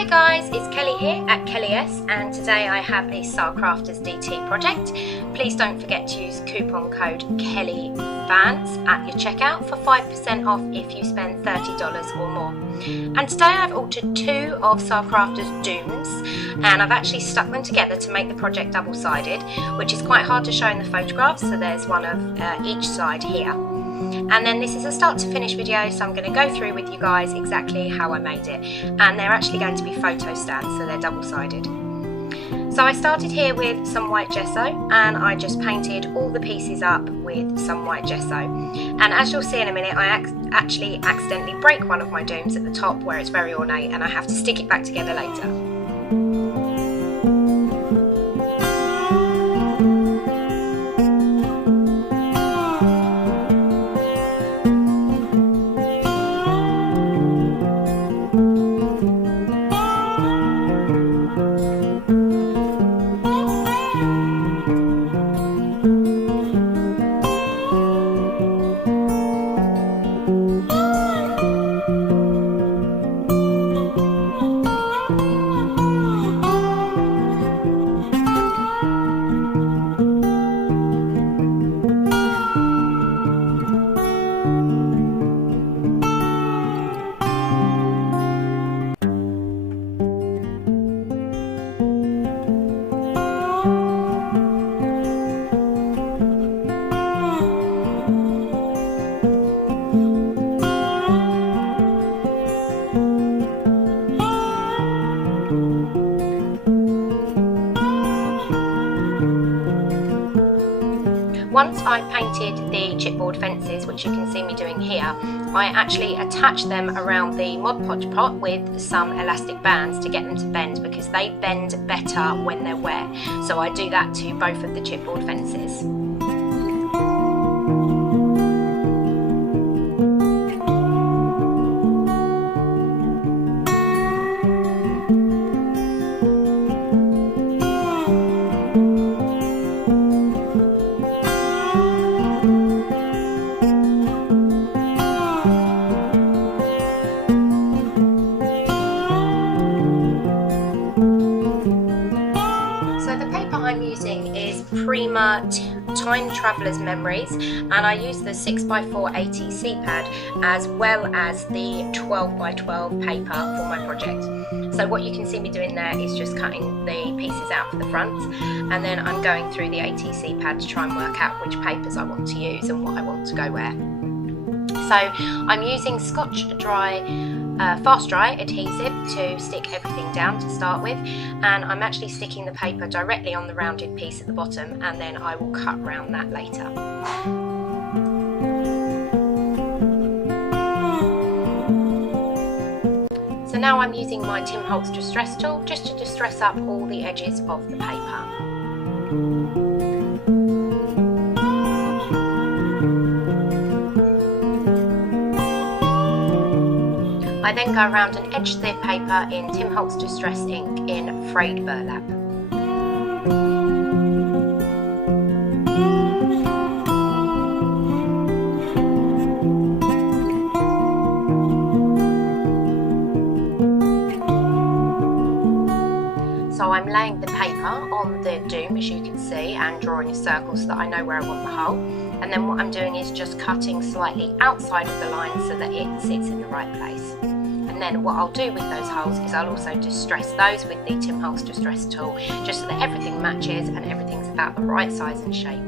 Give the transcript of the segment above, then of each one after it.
Hi guys, it's Kelly here at Kelly S, and today I have a Sacrafters DT project. Please don't forget to use coupon code KELLYFANS at your checkout for 5% off if you spend $30 or more. And today I've altered two of Sacrafters dooms, and I've actually stuck them together to make the project double-sided, which is quite hard to show in the photographs, so there's one of each side here. And then this is a start to finish video, so I'm going to go through with you guys exactly how I made it. And they're actually going to be photo stands, so they're double-sided. So I started here with some white gesso, and I just painted all the pieces up with some white gesso. And as you'll see in a minute, I actually accidentally break one of my dooms at the top where it's very ornate, and I have to stick it back together later. Once I painted the chipboard fences, which you can see me doing here, I actually attached them around the Mod Podge pot with some elastic bands to get them to bend, because they bend better when they're wet. So I do that to both of the chipboard fences. I'm using is Prima Time Traveller's Memories, and I use the 6x4 ATC pad as well as the 12x12 paper for my project. So what you can see me doing there is just cutting the pieces out for the front, and then I'm going through the ATC pad to try and work out which papers I want to use and what I want to go where. So I'm using Fast Dry adhesive to stick everything down to start with, and I'm actually sticking the paper directly on the rounded piece at the bottom, and then I will cut round that later. So now I'm using my Tim Holtz distress tool just to distress up all the edges of the paper. I then go around and edge the paper in Tim Holtz Distress ink in frayed burlap. So I'm laying the paper on the doom, as you can see, and drawing a circle so that I know where I want the hole. And then what I'm doing is just cutting slightly outside of the line so that it sits in the right place. And then what I'll do with those holes is I'll also distress those with the Tim Holtz Distress tool, just so that everything matches and everything's about the right size and shape.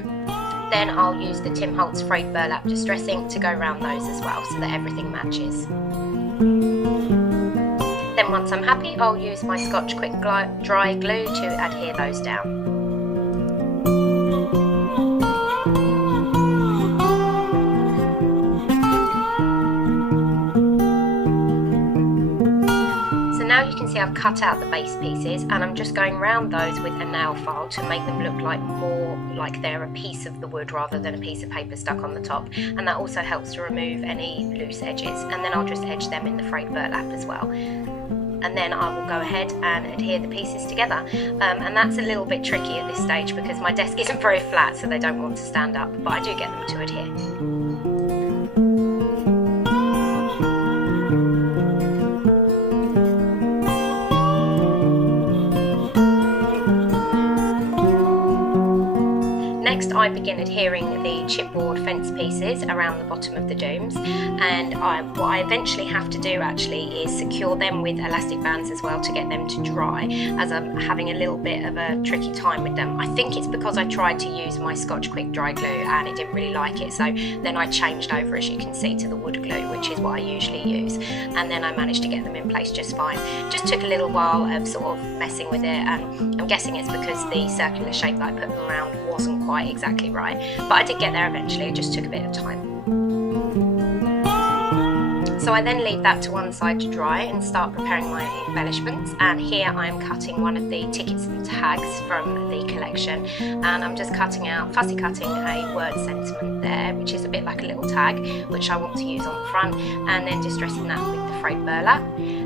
Then I'll use the Tim Holtz frayed burlap distress ink to go around those as well, so that everything matches. Then once I'm happy, I'll use my Scotch Quick Dry glue to adhere those down. Now you can see I've cut out the base pieces, and I'm just going round those with a nail file to make them look more like they're a piece of the wood rather than a piece of paper stuck on the top, and that also helps to remove any loose edges. And then I'll just edge them in the frayed burlap as well. And then I will go ahead and adhere the pieces together. And that's a little bit tricky at this stage because my desk isn't very flat, so they don't want to stand up, but I do get them to adhere. begin adhering the chipboard fence pieces around the bottom of the dooms, and what I eventually have to do actually is secure them with elastic bands as well to get them to dry, as I'm having a little bit of a tricky time with them. I think it's because I tried to use my Scotch Quick Dry Glue and it didn't really like it, so then I changed over, as you can see, to the wood glue, which is what I usually use, and then I managed to get them in place just fine. Just took a little while of sort of messing with it, and I'm guessing it's because the circular shape that I put them around wasn't quite exactly right, but I did get there eventually. It just took a bit of time. So I then leave that to one side to dry and start preparing my embellishments, and here I'm cutting one of the tickets and tags from the collection, and I'm just fussy cutting a word sentiment there, which is a bit like a little tag which I want to use on the front, and then distressing that with the frayed burlap.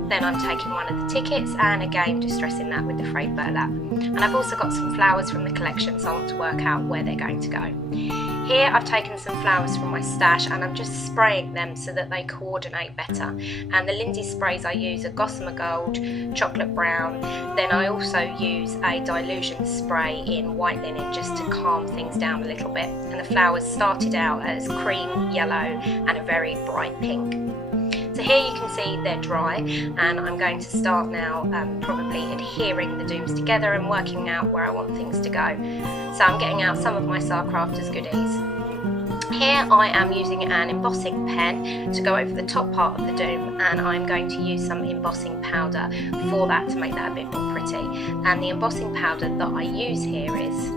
Then I'm taking one of the tickets and again distressing that with the frayed burlap. And I've also got some flowers from the collection, so I want to work out where they're going to go. Here I've taken some flowers from my stash and I'm just spraying them so that they coordinate better. And the Lindy sprays I use are Gossamer Gold, Chocolate Brown. Then I also use a dilution spray in white linen just to calm things down a little bit. And the flowers started out as cream, yellow and a very bright pink. So here you can see they're dry, and I'm going to start now probably adhering the dooms together and working out where I want things to go. So I'm getting out some of my Sacrafters goodies. Here I am using an embossing pen to go over the top part of the doom, and I'm going to use some embossing powder for that to make that a bit more pretty. And the embossing powder that I use here is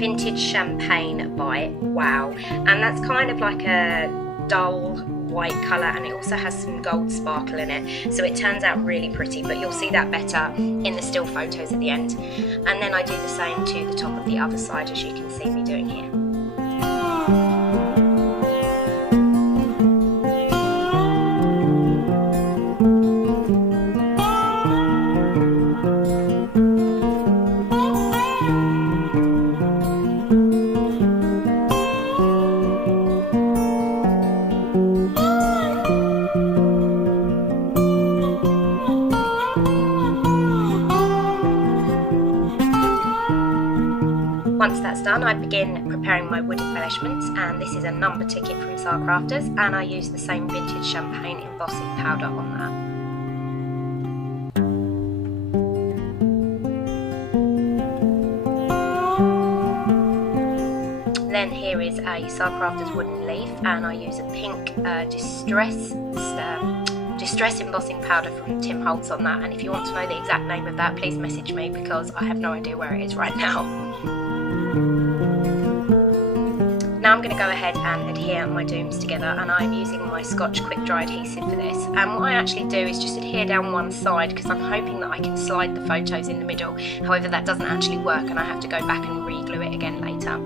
Vintage Champagne by Wow, and that's kind of like a dull white colour, and it also has some gold sparkle in it, so it turns out really pretty, but you'll see that better in the still photos at the end. And then I do the same to the top of the other side, as you can see me doing here. Once that's done, I begin preparing my wood embellishments, and this is a number ticket from Sacrafters, and I use the same Vintage Champagne embossing powder on that. Then here is a Sacrafters wooden leaf, and I use a pink distress embossing powder from Tim Holtz on that, and if you want to know the exact name of that, please message me because I have no idea where it is right now. Now I'm going to go ahead and adhere my dooms together, and I'm using my Scotch Quick Dry adhesive for this. And what I actually do is just adhere down one side because I'm hoping that I can slide the photos in the middle. However, that doesn't actually work and I have to go back and re-glue it again later.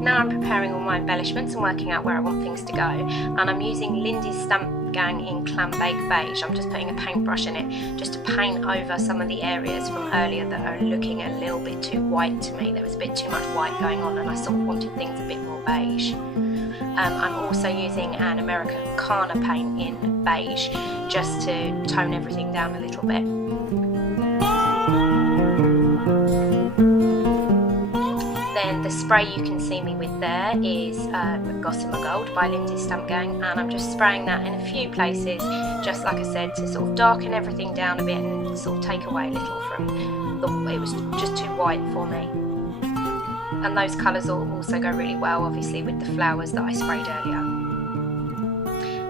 Now I'm preparing all my embellishments and working out where I want things to go, and I'm using Lindy's Stamp Gang in Clambake Beige. I'm just putting a paintbrush in it just to paint over some of the areas from earlier that are looking a little bit too white to me. There was a bit too much white going on and I sort of wanted things a bit more beige. I'm also using an Americana paint in beige just to tone everything down a little bit. Then the spray you can see me with there is Gossamer Gold by Lindy's Stamp Gang, and I'm just spraying that in a few places, just like I said, to sort of darken everything down a bit and sort of take away a little from it was just too white for me. And those colours will also go really well, obviously, with the flowers that I sprayed earlier.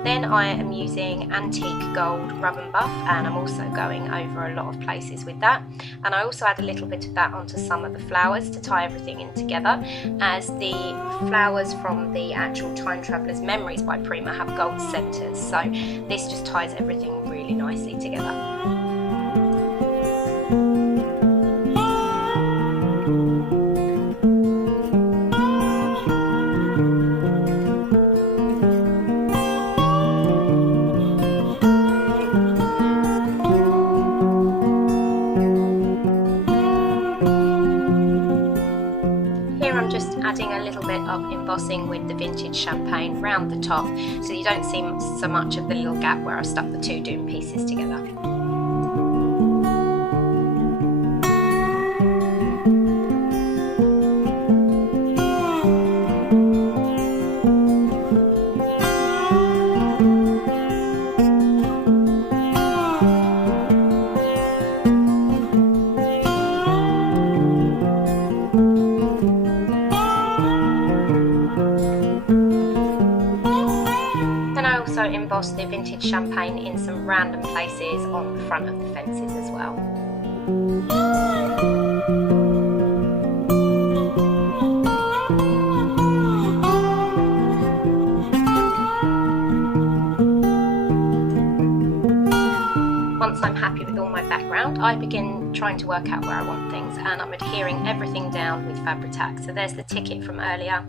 Then I am using Antique Gold Rub and Buff, and I'm also going over a lot of places with that. And I also add a little bit of that onto some of the flowers to tie everything in together, as the flowers from the actual Time Traveller's Memories by Prima have gold centres, so this just ties everything really nicely together. Adding a little bit of embossing with the Vintage Champagne round the top so you don't see so much of the little gap where I've stuck the two doom pieces together. also embossed the vintage champagne in some random places on the front of the fences as well. Once I'm happy with all my background, I begin trying to work out where I want things, and I'm adhering everything down with Fabri-Tac. So there's the ticket from earlier,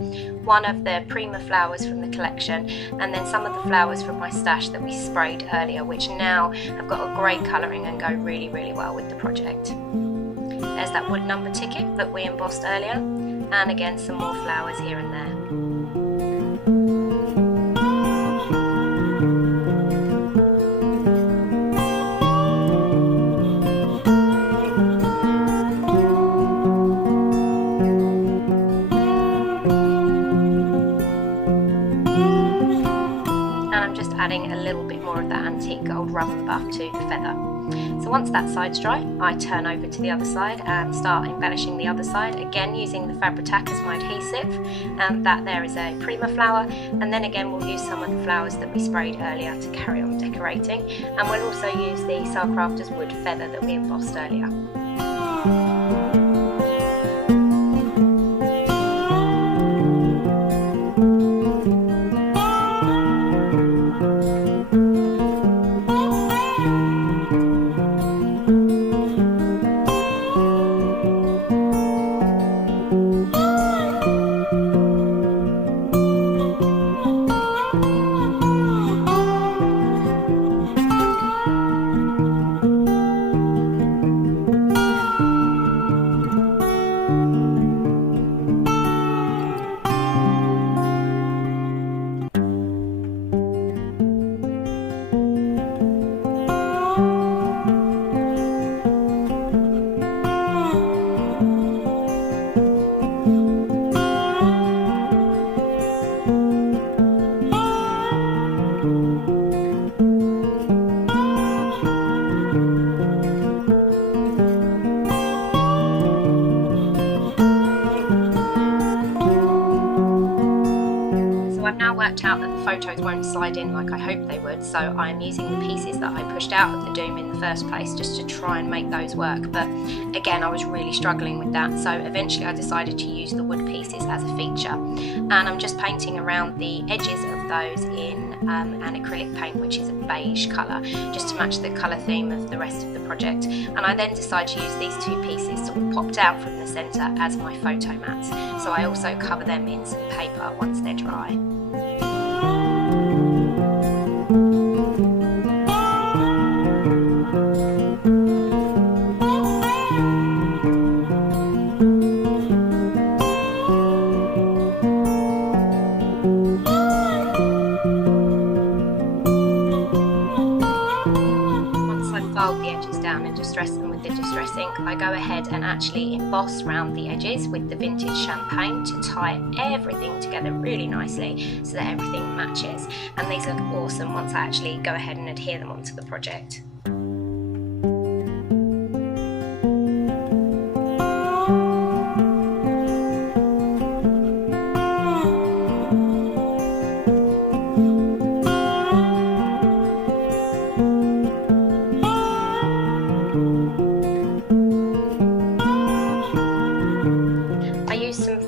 one of the Prima flowers from the collection, and then some of the flowers from my stash that we sprayed earlier, which now have got a great colouring and go really, really well with the project. There's that wood number ticket that we embossed earlier, and again some more flowers here and there. Adding a little bit more of that antique gold rub and buff to the feather. So once that side's dry, I turn over to the other side and start embellishing the other side, again using the Fabri-Tac as my adhesive. That there is a Prima flower, and then again we'll use some of the flowers that we sprayed earlier to carry on decorating, and we'll also use the Sacrafters wood feather that we embossed earlier. I've now worked out that the photos won't slide in like I hoped they would, so I'm using the pieces that I pushed out of the doom in the first place just to try and make those work, but again I was really struggling with that, so eventually I decided to use the wood pieces as a feature, and I'm just painting around the edges of those in an acrylic paint which is a beige colour, just to match the colour theme of the rest of the project. And I then decided to use these two pieces sort of popped out from the centre as my photo mats, so I also cover them in some paper once they're dry. The edges down and distress them with the distress ink, I go ahead and actually emboss round the edges with the vintage champagne to tie everything together really nicely so that everything matches, and these look awesome once I actually go ahead and adhere them onto the project.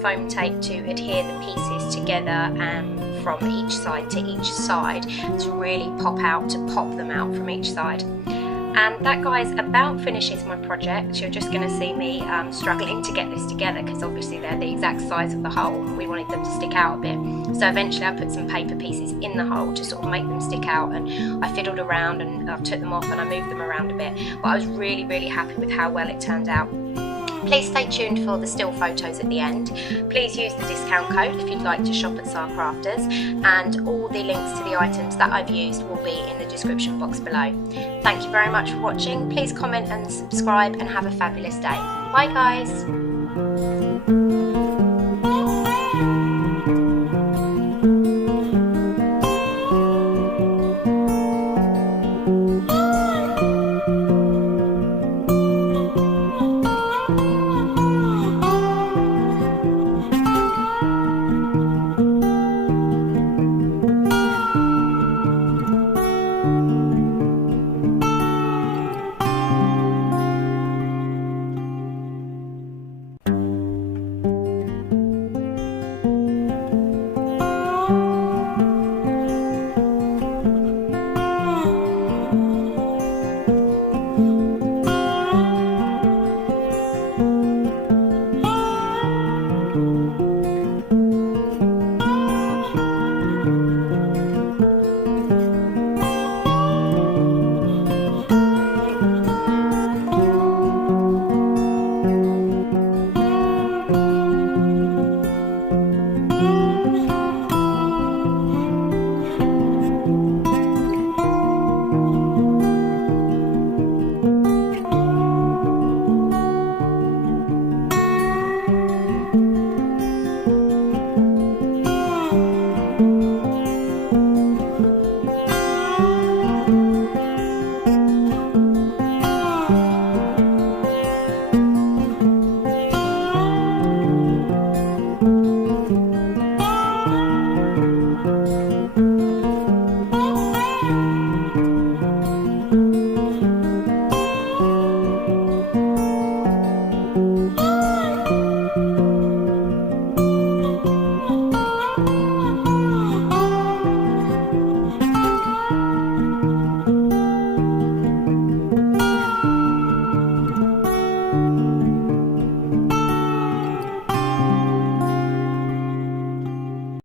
Foam tape to adhere the pieces together from each side to each side to really pop them out from each side. And that, guys, about finishes my project. You're just going to see me struggling to get this together because obviously they're the exact size of the hole and we wanted them to stick out a bit. So eventually I put some paper pieces in the hole to sort of make them stick out, and I fiddled around and I took them off and I moved them around a bit. But I was really, really happy with how well it turned out. Please stay tuned for the still photos at the end. Please use the discount code if you'd like to shop at Sacrafters, and all the links to the items that I've used will be in the description box below. Thank you very much for watching. Please comment and subscribe and have a fabulous day. Bye guys!